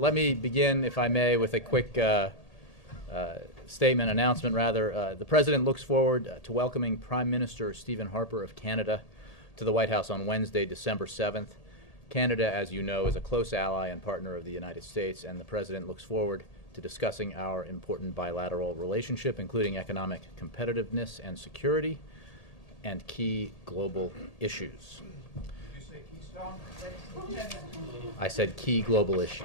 Let me begin, if I may, with a quick announcement. The President looks forward to welcoming Prime Minister Stephen Harper of Canada to the White House on Wednesday, December 7th. Canada, as you know, is a close ally and partner of the United States, and the President looks forward to discussing our important bilateral relationship, including economic competitiveness and security, and key global issues. Did you say Keystone? I said key global issues.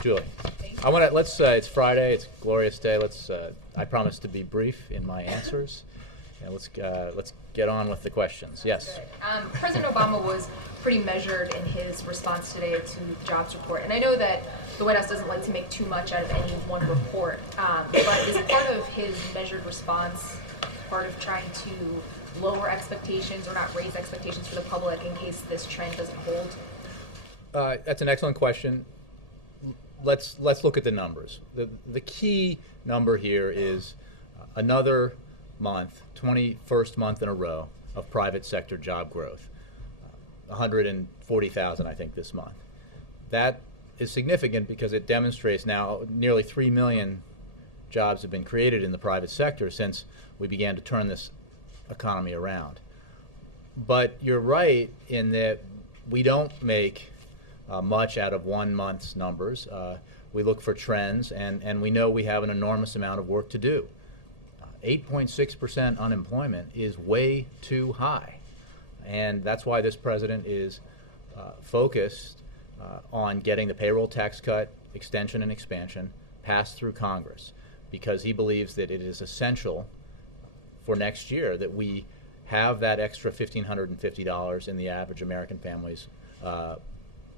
Julie, I want to it's Friday. It's a glorious day. I promise to be brief in my answers, and let's get on with the questions. Yes. President Obama was pretty measured in his response today to the jobs report, and I know that the White House doesn't like to make too much out of any one report, but is part of his measured response part of trying to lower expectations or not raise expectations for the public in case this trend doesn't hold? That's an excellent question. Let's look at the numbers. The key number here is another month, 21st month in a row of private sector job growth, 140,000 I think this month. That is significant because it demonstrates now nearly 3 million jobs have been created in the private sector since we began to turn this economy around. But you're right in that we don't make much out of 1 month's numbers. We look for trends, and we know we have an enormous amount of work to do. 8.6% unemployment is way too high, and that's why this president is focused on getting the payroll tax cut extension and expansion passed through Congress, because he believes that it is essential for next year that we have that extra $1,550 in the average American family's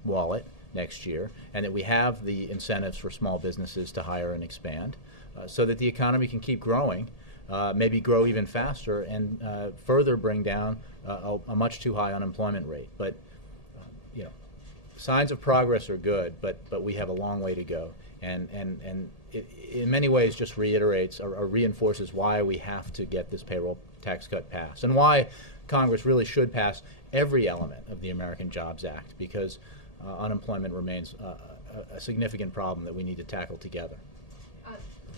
wallet next year, and that we have the incentives for small businesses to hire and expand so that the economy can keep growing, maybe grow even faster, and further bring down a much too high unemployment rate. But signs of progress are good, but we have a long way to go, and it in many ways just reiterates or reinforces why we have to get this payroll tax cut passed, and why Congress really should pass every element of the American Jobs Act, because unemployment remains a significant problem that we need to tackle together.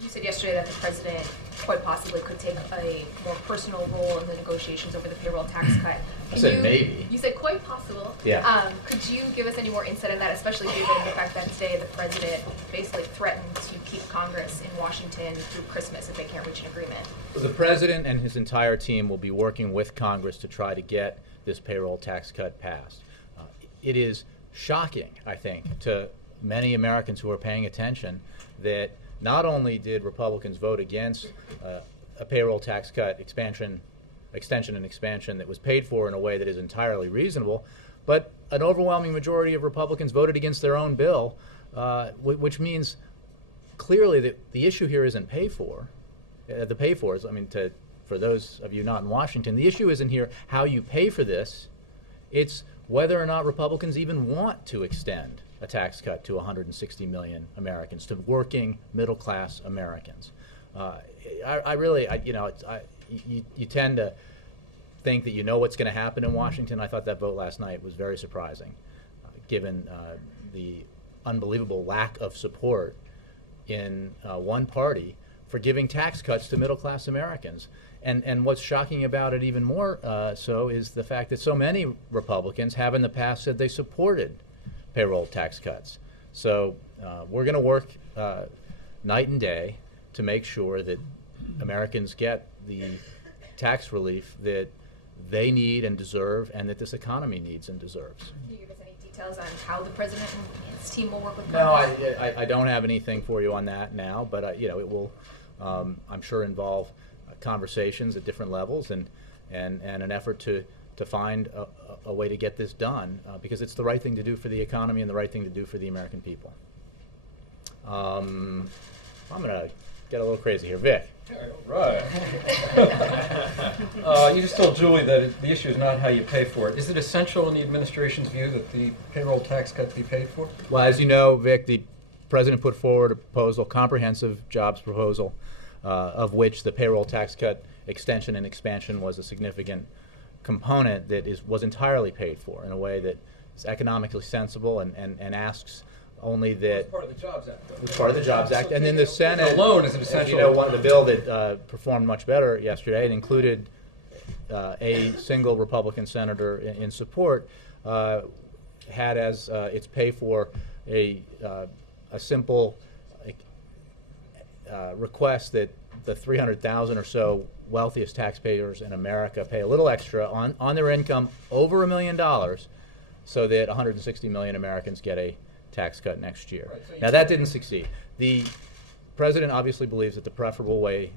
You said yesterday that the president quite possibly could take a more personal role in the negotiations over the payroll tax cut. I said maybe. You said quite possible. Yeah. Could you give us any more insight on that, especially given the fact that today the president basically threatened to keep Congress in Washington through Christmas if they can't reach an agreement? The president and his entire team will be working with Congress to try to get this payroll tax cut passed. It is shocking, I think, to many Americans who are paying attention that not only did Republicans vote against a payroll tax cut extension and expansion that was paid for in a way that is entirely reasonable, but an overwhelming majority of Republicans voted against their own bill, which means clearly that the issue here isn't pay for. The pay for is, for those of you not in Washington, the issue isn't here how you pay for this. It's whether or not Republicans even want to extend a tax cut to 160 million Americans, to working middle-class Americans. You tend to think that you know what's going to happen in Washington. I thought that vote last night was very surprising, given the unbelievable lack of support in one party for giving tax cuts to middle-class Americans. And what's shocking about it even more so is the fact that so many Republicans have in the past said they supported payroll tax cuts. So we're going to work night and day to make sure that Americans get the tax relief that they need and deserve, and that this economy needs and deserves. Can you give us any details on how the president and his team will work with Congress? Congress? No, I don't have anything for you on that now, but it will, I'm sure, involve conversations at different levels and an effort to find a way to get this done, because it's the right thing to do for the economy and the right thing to do for the American people. I'm going to get a little crazy here. Vic. Right. You just told Julie that the issue is not how you pay for it. Is it essential in the administration's view that the payroll tax cut be paid for? Well, as you know, Vic, the president put forward a proposal, comprehensive jobs proposal, of which the payroll tax cut extension and expansion was a significant component that was entirely paid for in a way that economically sensible and asks only that. It's part of the Jobs Act, though. It's part of the Jobs Act, and then the Senate alone is an as essential. you know, one of the bill that performed much better yesterday. It included a single Republican senator in support. Had as its pay for a simple request that the 300,000 or so wealthiest taxpayers in America pay a little extra on their income over $1 million, so that 160 million Americans get a tax cut next year. Right, so now that didn't succeed. The president obviously believes that the preferable way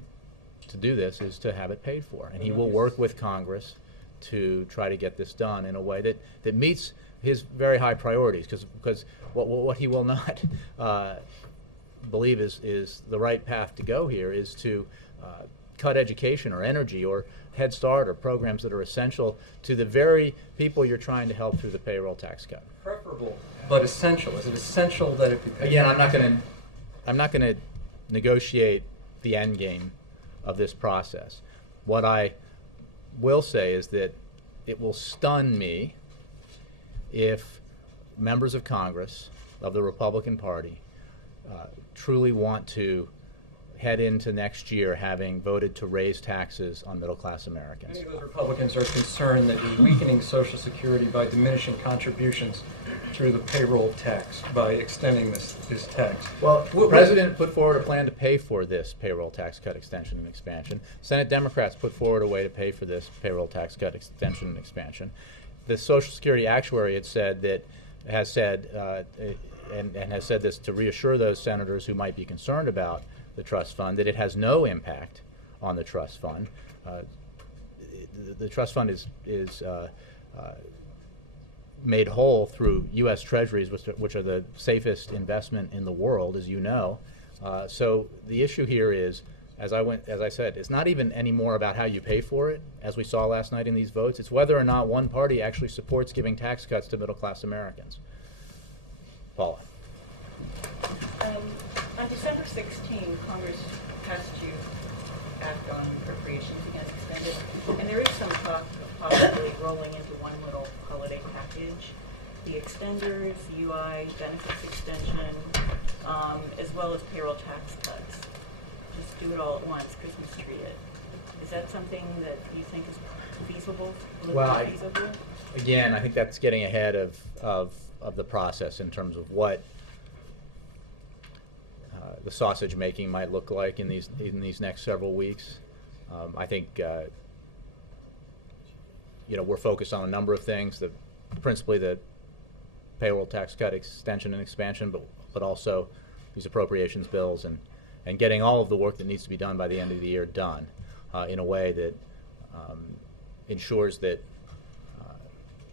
to do this is to have it paid for, and he will work with Congress to try to get this done in a way that meets his very high priorities, because what he will not believe is the right path to go here is to cut education or energy or Head Start or programs that are essential to the very people you're trying to help through the payroll tax cut. Preferable, but essential. Is it essential that it be paid? Again, I'm not going to negotiate the end game of this process. What I will say is that it will stun me if members of Congress of the Republican Party truly want to head into next year having voted to raise taxes on middle-class Americans. Many of those Republicans are concerned that you're weakening Social Security by diminishing contributions through the payroll tax, by extending this tax. Well, the President put forward a plan to pay for this payroll tax cut extension and expansion. Senate Democrats put forward a way to pay for this payroll tax cut extension and expansion. The Social Security actuary has said has said this to reassure those senators who might be concerned about the trust fund, that it has no impact on the trust fund. The trust fund is made whole through U.S. Treasuries, which are the safest investment in the world, as you know. So the issue here is, as I said, it's not even anymore about how you pay for it, as we saw last night in these votes. It's whether or not one party actually supports giving tax cuts to middle-class Americans. Paula. On December 16, Congress passed you Act on Appropriations Again Extended, and there is some talk of possibly rolling into one little holiday package. The extenders, UI, benefits extension, as well as payroll tax cuts. Just do it all at once, Christmas tree it. Is that something that you think is feasible? Well, feasible? Again, I think that's getting ahead of the process in terms of what the sausage making might look like in these next several weeks. I think we're focused on a number of things, principally the payroll tax cut extension and expansion, but also these appropriations bills and getting all of the work that needs to be done by the end of the year done in a way that ensures that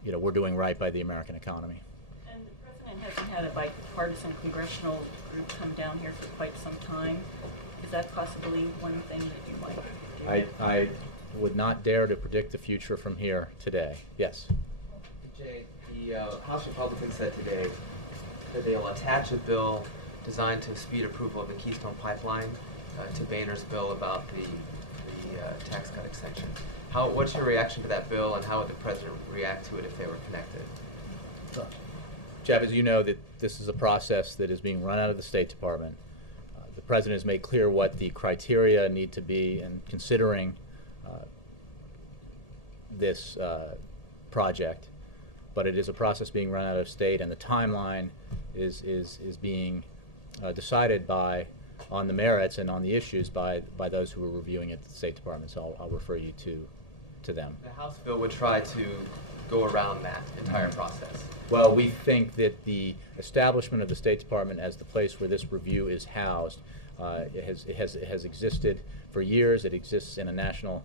we're doing right by the American economy. And the President hasn't had a bipartisan congressional group come down here for quite some time. Is that possibly one thing that you might do? I would not dare to predict the future from here today. Yes? Jay, the House Republicans said today that they'll attach a bill designed to speed approval of the Keystone Pipeline to Boehner's bill about the tax cut extension. What's your reaction to that bill, and how would the President react to it if they were connected? Jeff, as you know, that this is a process that is being run out of the State Department. The President has made clear what the criteria need to be in considering this project, but it is a process being run out of state, and the timeline is being decided on the merits and on the issues by those who are reviewing it at the State Department. So I'll refer you to them. The House bill would try to go around that entire process. Well, we think that the establishment of the State Department as the place where this review is housed it has existed for years. It exists in a national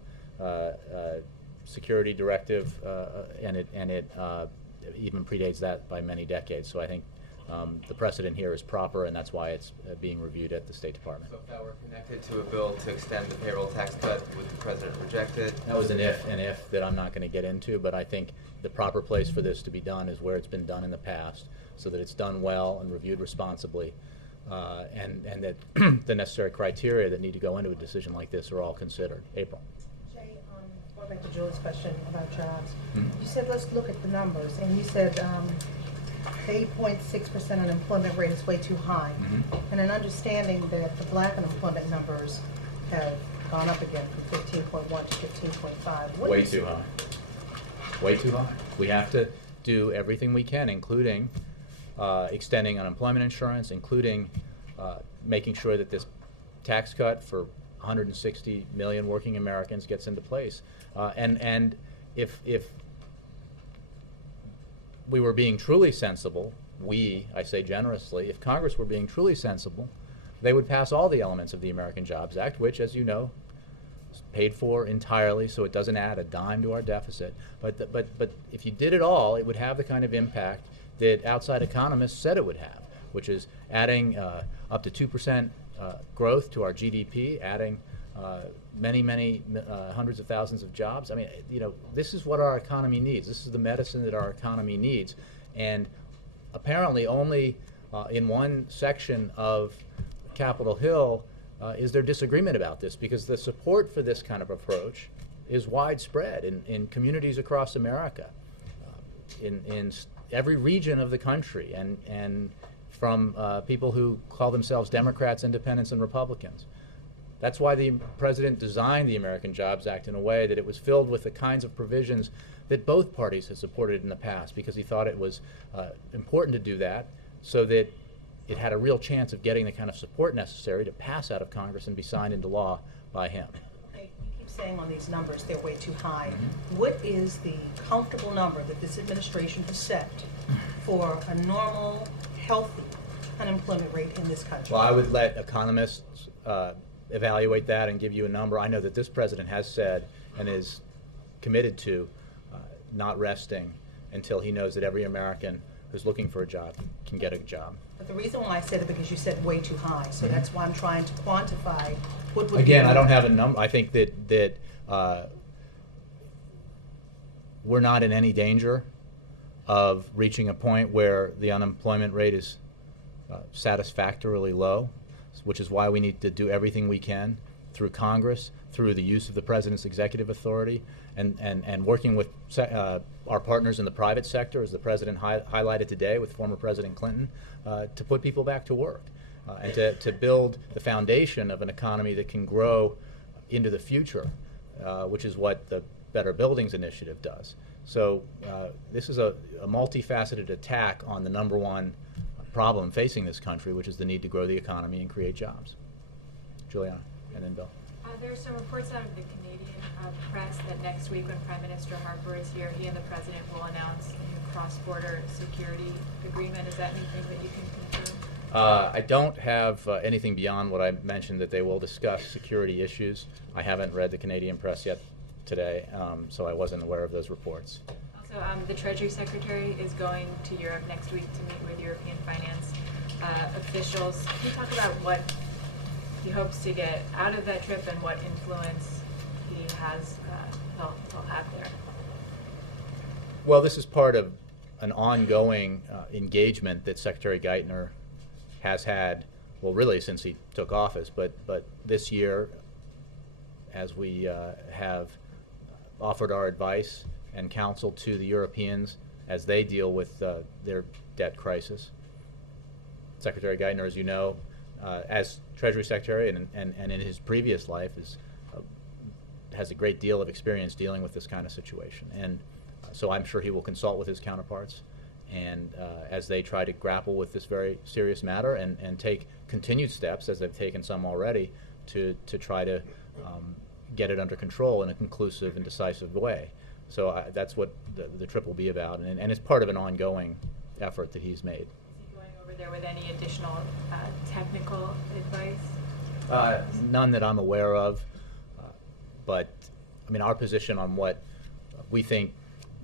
security directive, and it even predates that by many decades. So I think the precedent here is proper, and that's why it's being reviewed at the State Department. So if that were connected to a bill to extend the payroll tax cut, would the President reject it? That was an if that I'm not going to get into, but I think the proper place for this to be done is where it's been done in the past, so that it's done well and reviewed responsibly, and that the necessary criteria that need to go into a decision like this are all considered. April. Jay, for back to Julie's question about jobs. Mhm. You said, let's look at the numbers, and you said the 8.6% unemployment rate is way too high. Mhm. And an understanding that the black unemployment numbers have gone up again from 15.1 to 15.5. Way too high. Way too high. We have to do everything we can, including extending unemployment insurance, including making sure that this tax cut for 160 million working Americans gets into place. And if we were being truly sensible, I say generously, if Congress were being truly sensible, they would pass all the elements of the American Jobs Act, which, as you know, is paid for entirely, so it doesn't add a dime to our deficit. But if you did it all, it would have the kind of impact that outside economists said it would have, which is adding up to 2% growth to our GDP, adding many hundreds of thousands of jobs. I mean, this is what our economy needs. This is the medicine that our economy needs. And apparently only in one section of Capitol Hill is there disagreement about this, because the support for this kind of approach is widespread in communities across America, in every region of the country, and from people who call themselves Democrats, Independents, and Republicans. That's why the President designed the American Jobs Act in a way that it was filled with the kinds of provisions that both parties have supported in the past, because he thought it was important to do that so that it had a real chance of getting the kind of support necessary to pass out of Congress and be signed into law by him. You keep saying on these numbers they're way too high. What is the comfortable number that this administration has set for a normal, healthy unemployment rate in this country? Well, I would let economists evaluate that and give you a number. I know that this president has said and is committed to not resting until he knows that every American who's looking for a job can get a job. But the reason why I said it, because you said way too high, so that's why I'm trying to quantify what would Again, be. I don't have a number. I think that we're not in any danger of reaching a point where the unemployment rate is satisfactorily low, which is why we need to do everything we can through Congress, through the use of the President's executive authority, and working with our partners in the private sector, as the President highlighted today with former President Clinton, to put people back to work and to build the foundation of an economy that can grow into the future, which is what the Better Buildings Initiative does. So this is a multifaceted attack on the number one problem facing this country, which is the need to grow the economy and create jobs. Juliana, and then Bill. There are some reports out of the Canadian press that next week, when Prime Minister Harper is here, he and the President will announce a new cross-border security agreement. Is that anything that you can confirm? I don't have anything beyond what I mentioned, that they will discuss security issues. I haven't read the Canadian press yet today, so I wasn't aware of those reports. Also, the Treasury Secretary is going to Europe next week to meet with European finance officials. Can you talk about what he hopes to get out of that trip and what influence he'll have there? Well, this is part of an ongoing engagement that Secretary Geithner has had, well, really since he took office, but this year, as we have offered our advice and counsel to the Europeans as they deal with their debt crisis. Secretary Geithner, as you know, as Treasury Secretary and in his previous life has a great deal of experience dealing with this kind of situation. And so I'm sure he will consult with his counterparts and as they try to grapple with this very serious matter and take continued steps, as they've taken some already, to try to get it under control in a conclusive and decisive way. So that's what the trip will be about, and it's part of an ongoing effort that he's made. Is he going over there with any additional technical advice? None that I'm aware of, but I mean, our position on what we think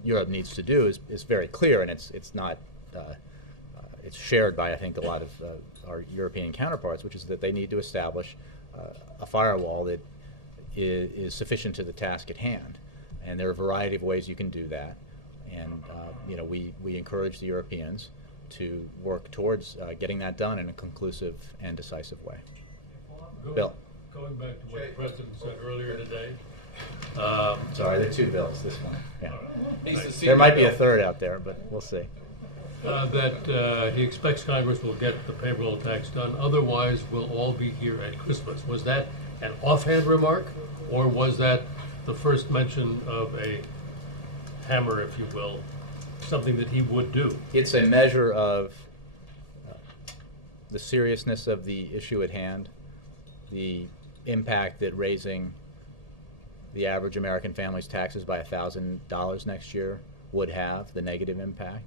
Europe needs to do is very clear, and it's not it's shared by, I think, a lot of our European counterparts, which is that they need to establish a firewall that is sufficient to the task at hand. And there are a variety of ways you can do that. And we encourage the Europeans to work towards getting that done in a conclusive and decisive way. Bill. Going back to what the President said earlier today, Sorry, there are two bills, this one. Yeah. He's the There might be a CEO. third out there, but we'll see. That he expects Congress will get the payroll tax done, otherwise we'll all be here at Christmas. Was that an offhand remark, or was that the first mention of a hammer, if you will, something that he would do? It's a measure of the seriousness of the issue at hand, the impact that raising the average American family's taxes by $1,000 next year would have, the negative impact,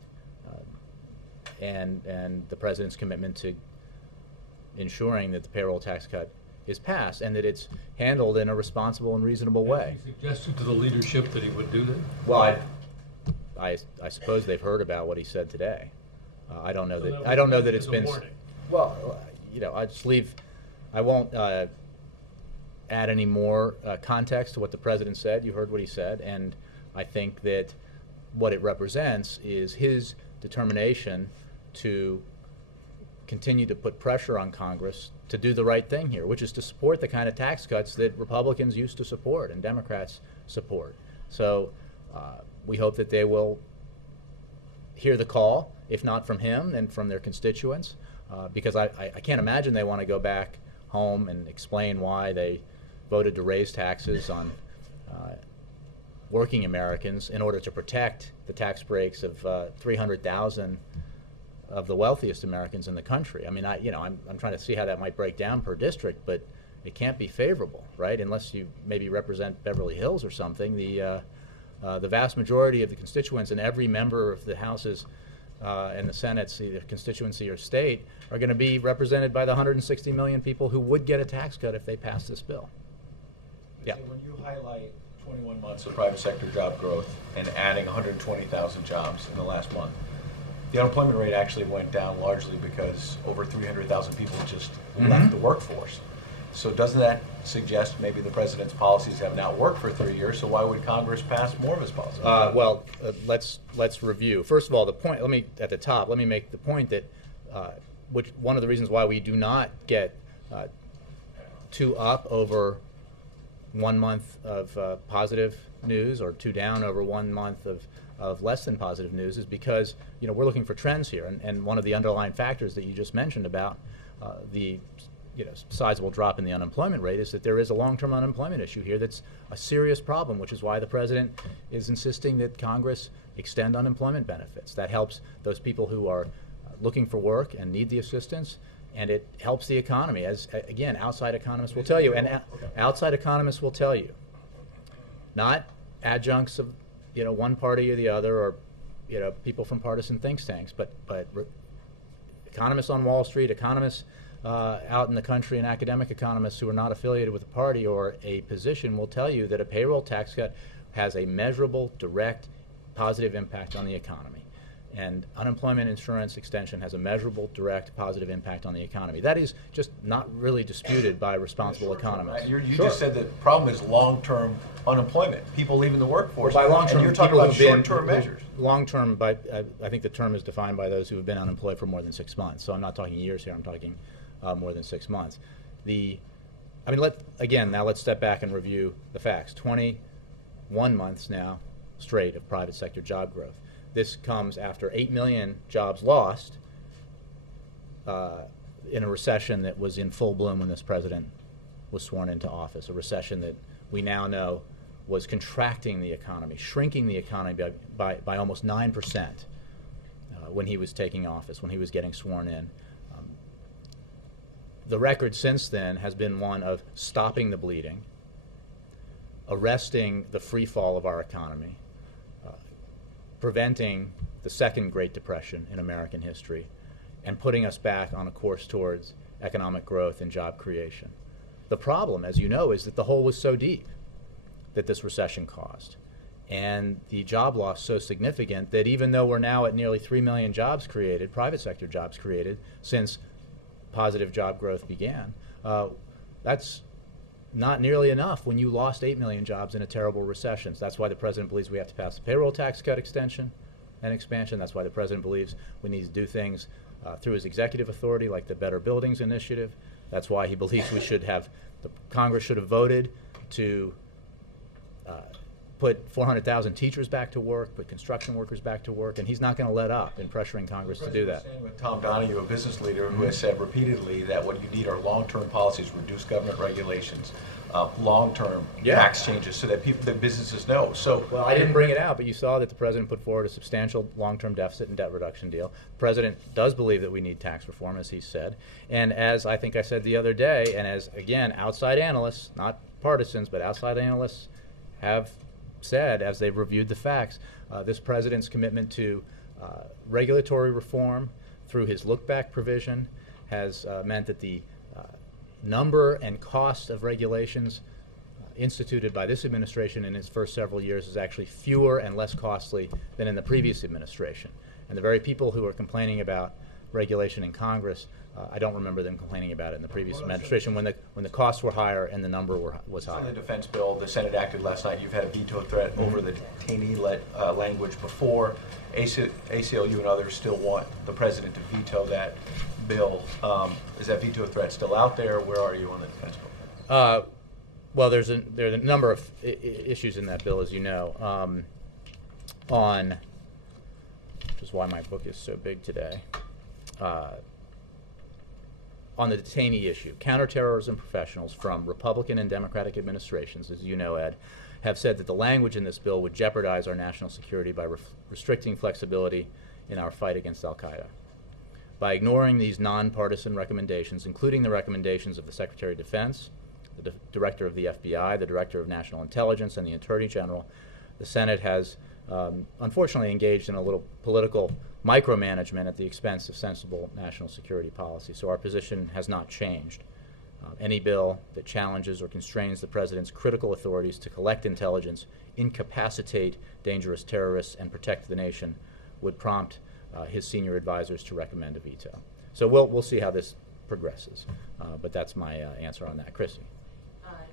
and the president's commitment to ensuring that the payroll tax cut is passed and that it's handled in a responsible and reasonable way. He suggested to the leadership that he would do that? Well, I suppose they've heard about what he said today. I don't know So that that I don't know was that it's as a been. warning. Well, I just leave. I won't add any more context to what the president said. You heard what he said, and I think that what it represents is his determination to continue to put pressure on Congress to do the right thing here, which is to support the kind of tax cuts that Republicans used to support and Democrats support. So we hope that they will hear the call, if not from him, then from their constituents, because I can't imagine they want to go back home and explain why they voted to raise taxes on working Americans in order to protect the tax breaks of 300,000 of the wealthiest Americans in the country. I mean, I'm trying to see how that might break down per district, but it can't be favorable, right? Unless you maybe represent Beverly Hills or something. The vast majority of the constituents and every member of the Houses and the Senate's either constituency or state are going to be represented by the 160 million people who would get a tax cut if they passed this bill. Yeah. When you highlight 21 months of private sector job growth and adding 120,000 jobs in the last month, the unemployment rate actually went down largely because over 300,000 people just left the workforce. So doesn't that suggest maybe the president's policies have not worked for 3 years, so why would Congress pass more of his policies? Let's review. First of all, the point, let me make the point that which one of the reasons why we do not get two up over 1 month of positive news or two down over 1 month of less than positive news is because we're looking for trends here, and one of the underlying factors that you just mentioned about the sizable drop in the unemployment rate is that there is a long-term unemployment issue here that's a serious problem, which is why the president is insisting that Congress extend unemployment benefits. That helps those people who are looking for work and need the assistance, and it helps the economy, as again outside economists will tell you, and outside economists will tell you, not adjuncts of one party or the other, or people from partisan think tanks, but economists on Wall Street, economists out in the country, and academic economists who are not affiliated with a party or a position will tell you that a payroll tax cut has a measurable, direct, positive impact on the economy. And unemployment insurance extension has a measurable, direct, positive impact on the economy. That is just not really disputed by responsible economists. You just said the problem is long-term unemployment, people leaving the workforce. By long-term, and you're talking people about who've been- short-term measures. Long-term, I think the term is defined by those who have been unemployed for more than 6 months. So I'm not talking years here. I'm talking more than 6 months. Now let's step back and review the facts. 21 months now straight of private sector job growth. This comes after 8 million jobs lost in a recession that was in full bloom when this president was sworn into office, a recession that we now know was contracting the economy, shrinking the economy by almost 9% when he was taking office, when he was getting sworn in. The record since then has been one of stopping the bleeding, arresting the free fall of our economy, preventing the second Great Depression in American history, and putting us back on a course towards economic growth and job creation. The problem, as you know, is that the hole was so deep that this recession caused, and the job loss so significant that even though we're now at nearly 3 million jobs created, private sector jobs created, since positive job growth began, that's not nearly enough when you lost 8 million jobs in a terrible recession. So that's why the president believes we have to pass the payroll tax cut extension and expansion. That's why the president believes we need to do things through his executive authority, like the Better Buildings Initiative. That's why he believes Congress should have voted to put 400,000 teachers back to work, put construction workers back to work, and he's not going to let up in pressuring Congress to do that. With Tom Donahue, a business leader, who has said repeatedly that what you need are long-term policies, reduce government regulations, long-term tax changes, so that people, that businesses know. So, Well, I didn't bring it out, but you saw that the president put forward a substantial long-term deficit and debt reduction deal. The president does believe that we need tax reform, as he said. And as I think I said the other day, and as, again, outside analysts, not partisans, but outside analysts have said, as they've reviewed the facts, this president's commitment to regulatory reform through his look-back provision has meant that the number and cost of regulations instituted by this administration in its first several years is actually fewer and less costly than in the previous administration. And the very people who are complaining about regulation in Congress, I don't remember them complaining about it in the previous administration when the costs were higher and the number was on higher. the defense bill, the Senate acted last night. You've had a veto threat over the detainee language before. ACLU and others still want the president to veto that bill. Is that veto threat still out there? Where are you on the defense bill? Well, there's a number of issues in that bill, as you know. Which is why my book is so big today. On the detainee issue, counterterrorism professionals from Republican and Democratic administrations, as you know, Ed, have said that the language in this bill would jeopardize our national security by restricting flexibility in our fight against al-Qaeda. By ignoring these nonpartisan recommendations, including the recommendations of the Secretary of Defense, the Director of the FBI, the Director of National Intelligence, and the Attorney General, the Senate has unfortunately engaged in a little political micromanagement at the expense of sensible national security policy. So our position has not changed. Any bill that challenges or constrains the president's critical authorities to collect intelligence, incapacitate dangerous terrorists, and protect the nation would prompt his senior advisors to recommend a veto. So we'll see how this progresses. But that's my answer on that. Chrissy.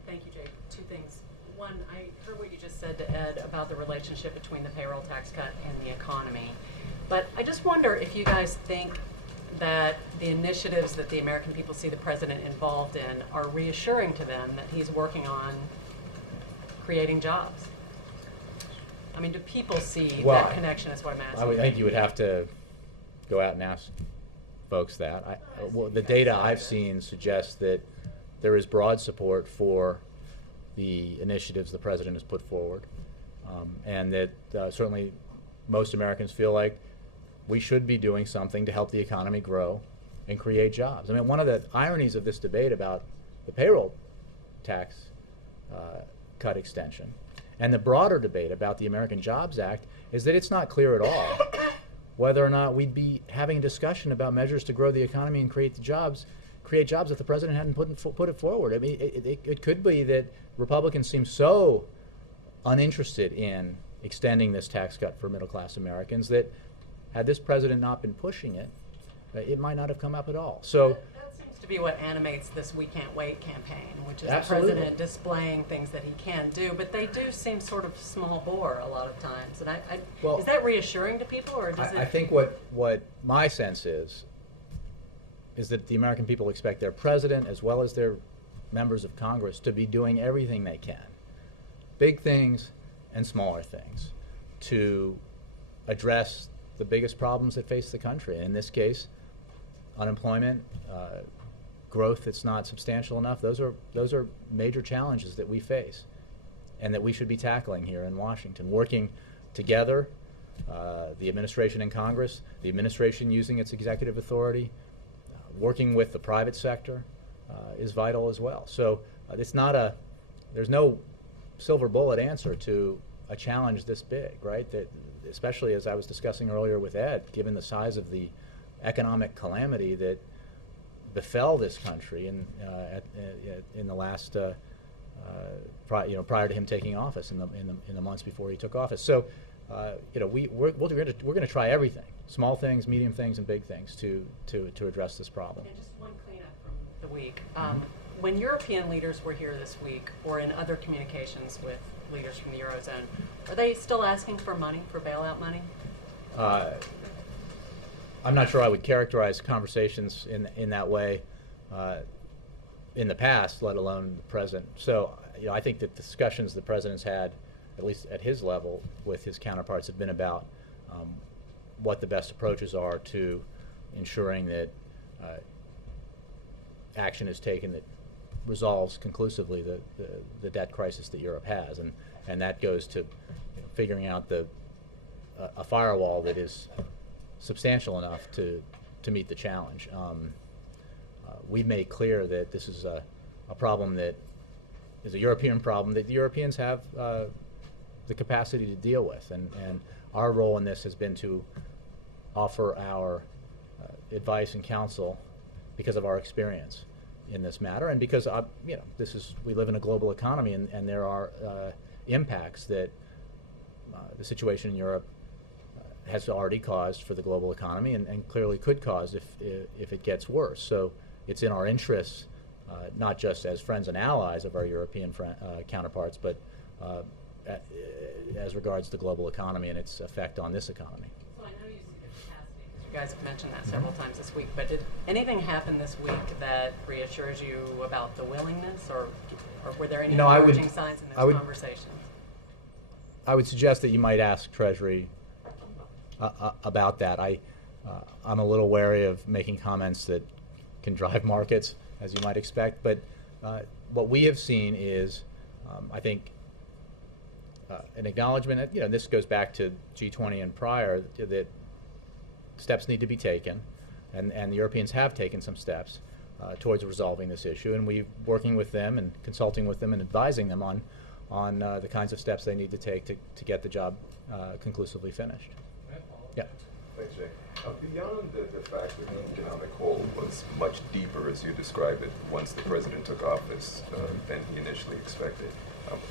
Thank you, Jake. Two things. One, I heard what you just said to Ed about the relationship between the payroll tax cut and the economy. But I just wonder if you guys think that the initiatives that the American people see the president involved in are reassuring to them that he's working on creating jobs. I mean, do people see that connection is what I'm asking? I would think you would have to go out and ask folks that. Well, the data I've seen suggests that there is broad support for the initiatives the president has put forward, and that certainly most Americans feel like we should be doing something to help the economy grow and create jobs. I mean, one of the ironies of this debate about the payroll tax cut extension and the broader debate about the American Jobs Act is that it's not clear at all whether or not we'd be having a discussion about measures to grow the economy and create jobs if the president hadn't put it forward. I mean, it could be that Republicans seem so uninterested in extending this tax cut for middle-class Americans that had this president not been pushing it, it might not have come up at all. So that seems to be what animates this We Can't Wait campaign, which is Absolutely. the president displaying things that he can do, but they do seem sort of small bore a lot of times. And Well, is that reassuring to people, or does I think what my sense is that the American people expect their president as well as their members of Congress to be doing everything they can, big things and smaller things, to address the biggest problems that face the country. And in this case, unemployment, growth that's not substantial enough. Those are major challenges that we face and that we should be tackling here in Washington, working together, the administration and Congress, the administration using its executive authority, working with the private sector is vital as well. So there's no silver bullet answer to a challenge this big, right? That, especially as I was discussing earlier with Ed, given the size of the economic calamity that befell this country in the last prior to him taking office, in the months before he took office. So we're going to try everything, small things, medium things, and big things to address this problem. And just one cleanup from the week. When European leaders were here this week, or in other communications with leaders from the Eurozone, are they still asking for money, for bailout money? I'm not sure I would characterize conversations in that way in the past, let alone the present. So I think that the discussions the president's had at least at his level, with his counterparts, have been about what the best approaches are to ensuring that action is taken that resolves conclusively the debt crisis that Europe has, and that goes to figuring out a firewall that is substantial enough to meet the challenge. We've made clear that this is a problem that is a European problem that the Europeans have the capacity to deal with, and our role in this has been to offer our advice and counsel because of our experience in this matter, and because we live in a global economy, and there are impacts that the situation in Europe has already caused for the global economy, and clearly could cause if it gets worse. So it's in our interests, not just as friends and allies of our European counterparts, but as regards the global economy and its effect on this economy. So I know you see the capacity, because you guys have mentioned that several times this week, but did anything happen this week that reassures you about the willingness, or were there any encouraging signs in those conversations? I would suggest that you might ask Treasury about that. I'm a little wary of making comments that can drive markets, as you might expect, but what we have seen is, I think, an acknowledgement that, this goes back to G20 and prior, that steps need to be taken, and the Europeans have taken some steps towards resolving this issue, and we're working with them and consulting with them and advising them on the kinds of steps they need to take to get the job conclusively finished. Yeah. Thanks, Jay. Beyond the fact that the economic hole was much deeper, as you described it, once the president took office than he initially expected,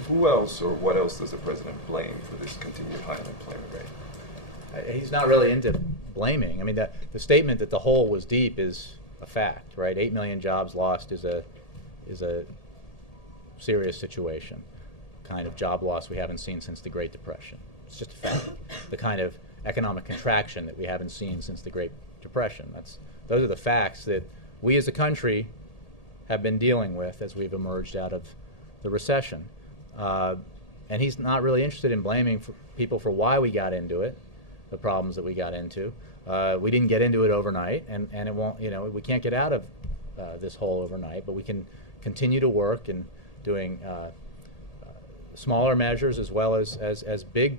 who else or what else does the president blame for this continued high unemployment rate? He's not really into blaming. I mean, the statement that the hole was deep is a fact, right? 8 million jobs lost is a serious situation, kind of job loss we haven't seen since the Great Depression. It's just a fact. The kind of economic contraction that we haven't seen since the Great Depression. Those are the facts that we as a country have been dealing with as we've emerged out of the recession. And he's not really interested in blaming people for why we got into it, the problems that we got into. We didn't get into it overnight, and it won't, we can't get out of this hole overnight, but we can continue to work in doing smaller measures as well as big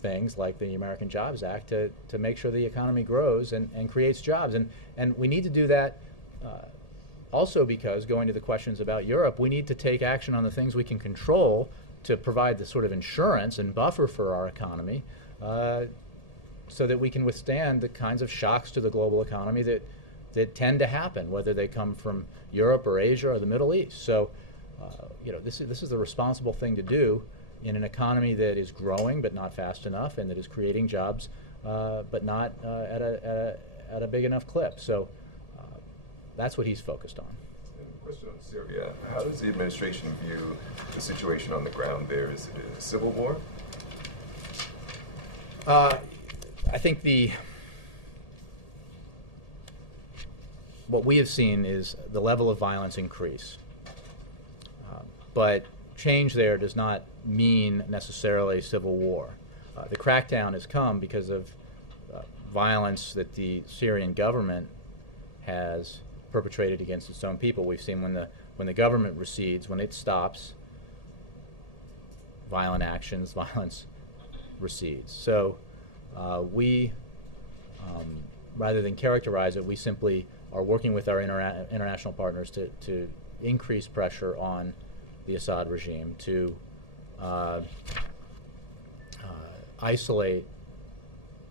things like the American Jobs Act to make sure the economy grows and creates jobs. And we need to do that also because, going to the questions about Europe, we need to take action on the things we can control to provide the sort of insurance and buffer for our economy so that we can withstand the kinds of shocks to the global economy that tend to happen, whether they come from Europe or Asia or the Middle East. So, this is the responsible thing to do in an economy that is growing but not fast enough, and that is creating jobs but not at a big enough clip. So that's what he's focused on. And a question on Syria. How does the administration view the situation on the ground there? Is it a civil war? I think what we have seen is the level of violence increase. But change there does not mean necessarily civil war. The crackdown has come because of violence that the Syrian government has perpetrated against its own people. We've seen when the government recedes, when it stops violent actions, violence recedes. So we, rather than characterize it, we simply are working with our international partners to increase pressure on the Assad regime to isolate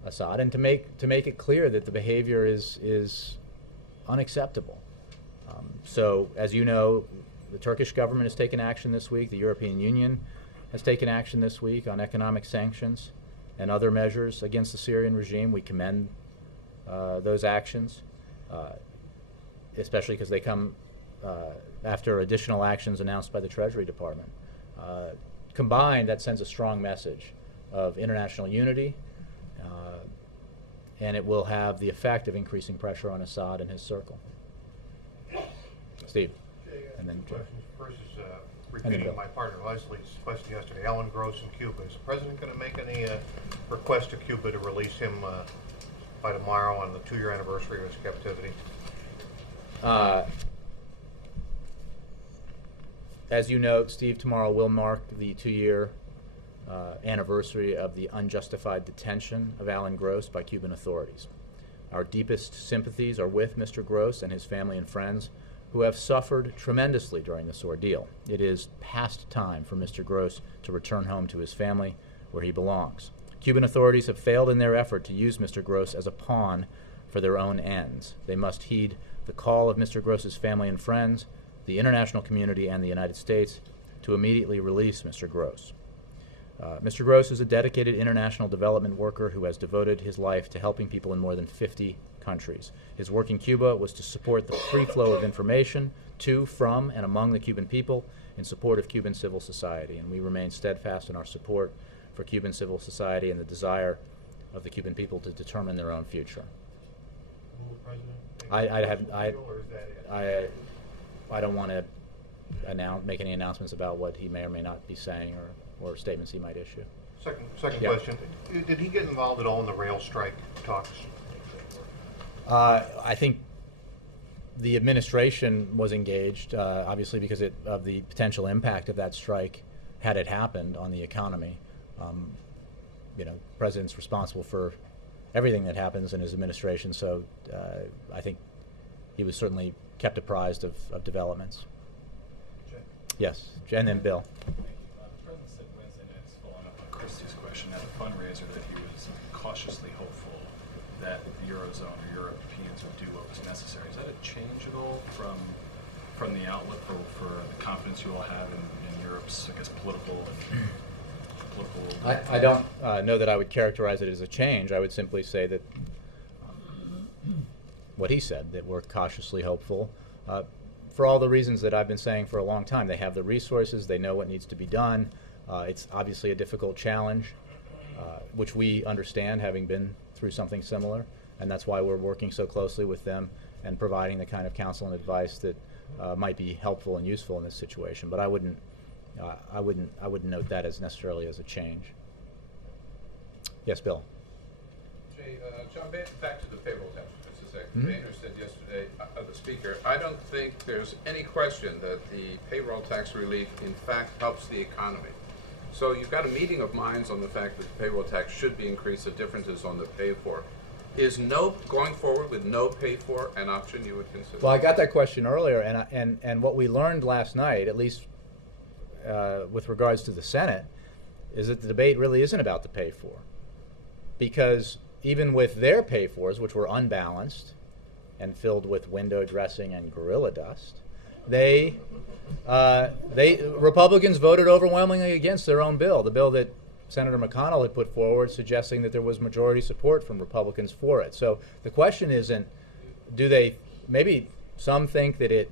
Assad and to make it clear that the behavior is unacceptable. So, as you know, the Turkish government has taken action this week. The European Union has taken action this week on economic sanctions and other measures against the Syrian regime. We commend those actions, especially because they come after additional actions announced by the Treasury Department. Combined, that sends a strong message of international unity, and it will have the effect of increasing pressure on Assad and his circle. Steve. Jay, And then two questions. First is Bill. repeating my partner Leslie's question yesterday, Alan Gross in Cuba. Is the president going to make any request to Cuba to release him by tomorrow on the 2-year anniversary of his captivity? As you note, Steve, tomorrow will mark the 2-year anniversary of the unjustified detention of Alan Gross by Cuban authorities. Our deepest sympathies are with Mr. Gross and his family and friends who have suffered tremendously during this ordeal. It is past time for Mr. Gross to return home to his family where he belongs. Cuban authorities have failed in their effort to use Mr. Gross as a pawn for their own ends. They must heed the call of Mr. Gross's family and friends, the international community, and the United States to immediately release Mr. Gross. Mr. Gross is a dedicated international development worker who has devoted his life to helping people in more than 50 countries. His work in Cuba was to support the free flow of information to, from, and among the Cuban people in support of Cuban civil society, and we remain steadfast in our support for Cuban civil society and the desire of the Cuban people to determine their own future. Will the president I don't want to make any announcements about what he may or may not be saying or statements he might issue. Second Yeah. question. Did he get involved at all in the rail strike talks? I think the administration was engaged, obviously because of the potential impact of that strike had it happened on the economy. The president's responsible for everything that happens in his administration, so I think he was certainly kept apprised of developments. Yes, and then Bill. The president said Wednesday night, following up on Christie's question at a fundraiser, that he was cautiously hopeful that the Eurozone or Europeans would do what was necessary. Is that a change at all from the outlook for the confidence you all have in Europe's, I guess, political? I don't know that I would characterize it as a change. I would simply say that what he said, that we're cautiously hopeful. For all the reasons that I've been saying for a long time. They have the resources, they know what needs to be done. It's obviously a difficult challenge, which we understand, having been through something similar, and that's why we're working so closely with them and providing the kind of counsel and advice that might be helpful and useful in this situation. But I wouldn't note that as necessarily as a change. Yes, Bill. Jay, John, back to the payroll tax. Mhm. Boehner said yesterday, the speaker, I don't think there's any question that the payroll tax relief in fact helps the economy. So you've got a meeting of minds on the fact that the payroll tax should be increased, the difference is on the pay for. Is going forward with no pay for an option you would consider? Well, I got that question earlier, and what we learned last night, at least with regards to the Senate, is that the debate really isn't about the pay for. Because even with their pay fors, which were unbalanced and filled with window dressing and gorilla dust, Republicans voted overwhelmingly against their own bill, the bill that Senator McConnell had put forward, suggesting that there was majority support from Republicans for it. So the question isn't, maybe some think that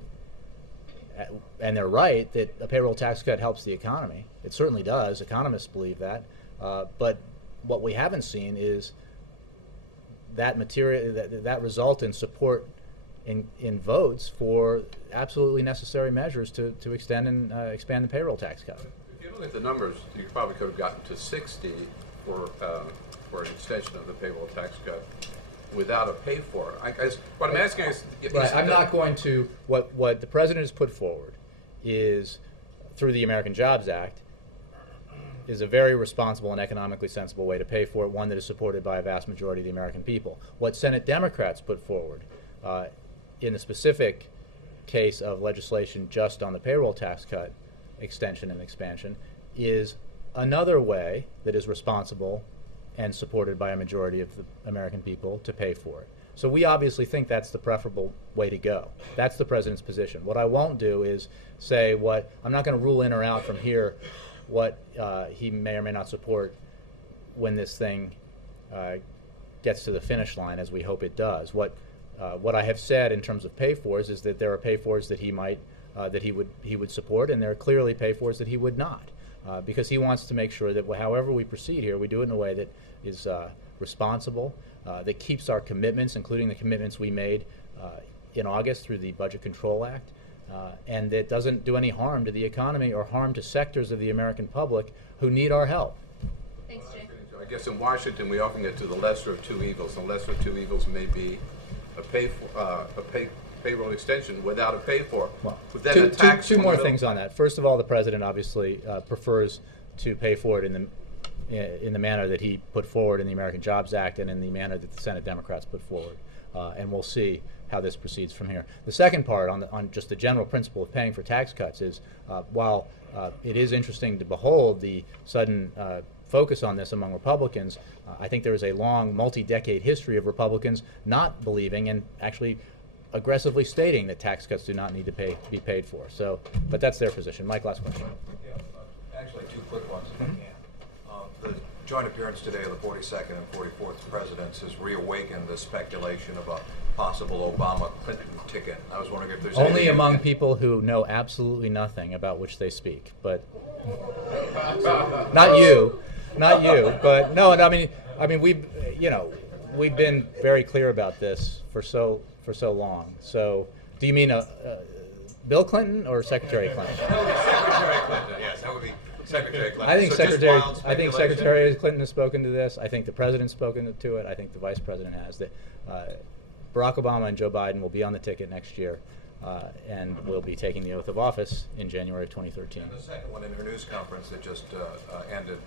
and they're right, that a payroll tax cut helps the economy. It certainly does. Economists believe that. But what we haven't seen is that result in support in votes for absolutely necessary measures to extend and expand the payroll tax cut. If you look at the numbers, you probably could have gotten to 60 for an extension of the payroll tax cut without a pay for. What I'm asking is... Right, I'm not going to... What the president has put forward is, through the American Jobs Act, is a very responsible and economically sensible way to pay for it, one that is supported by a vast majority of the American people. What Senate Democrats put forward in the specific case of legislation just on the payroll tax cut extension and expansion is another way that is responsible and supported by a majority of the American people to pay for it. So we obviously think that's the preferable way to go. That's the president's position. What I won't do is say I'm not going to rule in or out from here what he may or may not support when this thing gets to the finish line, as we hope it does. What I have said in terms of pay-fors is that there are pay-fors that he would support, and there are clearly pay-fors that he would not, because he wants to make sure that however we proceed here, we do it in a way that is responsible, that keeps our commitments, including the commitments we made in August through the Budget Control Act, and it doesn't do any harm to the economy or harm to sectors of the American public who need our help. Thanks, Jay. I guess in Washington, we often get to the lesser of two evils. The lesser of two evils may be a payroll extension without a pay for. Well, But then a tax two on more the- things on that. First of all, the president obviously prefers to pay for it in the manner that he put forward in the American Jobs Act and in the manner that the Senate Democrats put forward. And we'll see how this proceeds from here. The second part on just the general principle of paying for tax cuts is while it is interesting to behold the sudden focus on this among Republicans, I think there is a long multi-decade history of Republicans not believing and actually aggressively stating that tax cuts do not need to be paid for. So, but that's their position. Mike, last question. Yeah, actually, two quick ones if I can. The joint appearance today of the 42nd and 44th presidents has reawakened the speculation of a possible Obama-Clinton ticket. I was wondering if there's Only anything among people who know absolutely nothing about which they speak, but not you, but no. And I mean, we've been very clear about this for so long. So, do you mean Bill Clinton or Secretary Clinton? That would be Secretary Clinton. Yes, that would be Secretary Clinton. I think So just wild speculation? Secretary Clinton has spoken to this. I think the president's spoken to it. I think the vice president has. That Barack Obama and Joe Biden will be on the ticket next year, and will be taking the oath of office in January of 2013. And the second one, in her news conference that just ended,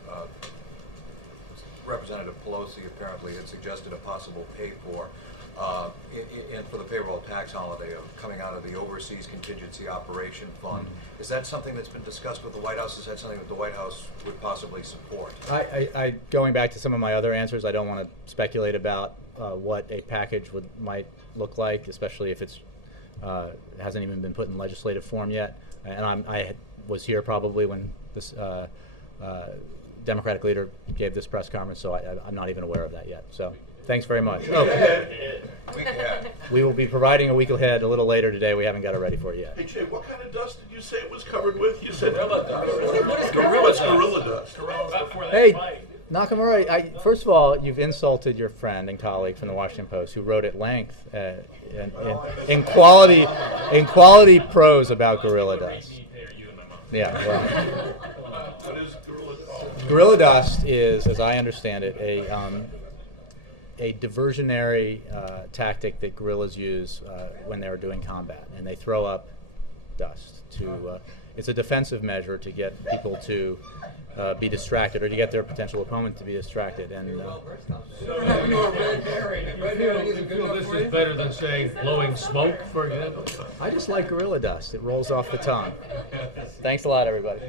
Representative Pelosi apparently had suggested a possible pay for for the payroll tax holiday of coming out of the Overseas Contingency Operation Fund. Is that something that's been discussed with the White House? Is that something that the White House would possibly support? I going back to some of my other answers, I don't want to speculate about what a package might look like, especially if it's hasn't even been put in legislative form yet. And I was here probably when this Democratic leader gave this press conference, so I'm not even aware of that yet. So thanks very much. Week ahead. We will be providing a week ahead a little later today. We haven't got it ready for it yet. Hey, Jay, what kind of dust did you say it was covered with? You said Gorilla dust. Gorilla dust. Hey, Nakamura, first of all, you've insulted your friend and colleague from the Washington Post who wrote at length in quality prose about gorilla dust. Yeah, well. What is gorilla dust? Gorilla dust is, as I understand it, a diversionary tactic that guerrillas use when they're doing combat, and they throw up dust to. It's a defensive measure to get people to be distracted, or to get their potential opponent to be distracted. And You feel this is better than saying blowing smoke, for example? I just like gorilla dust. It rolls off the tongue. Thanks a lot, everybody.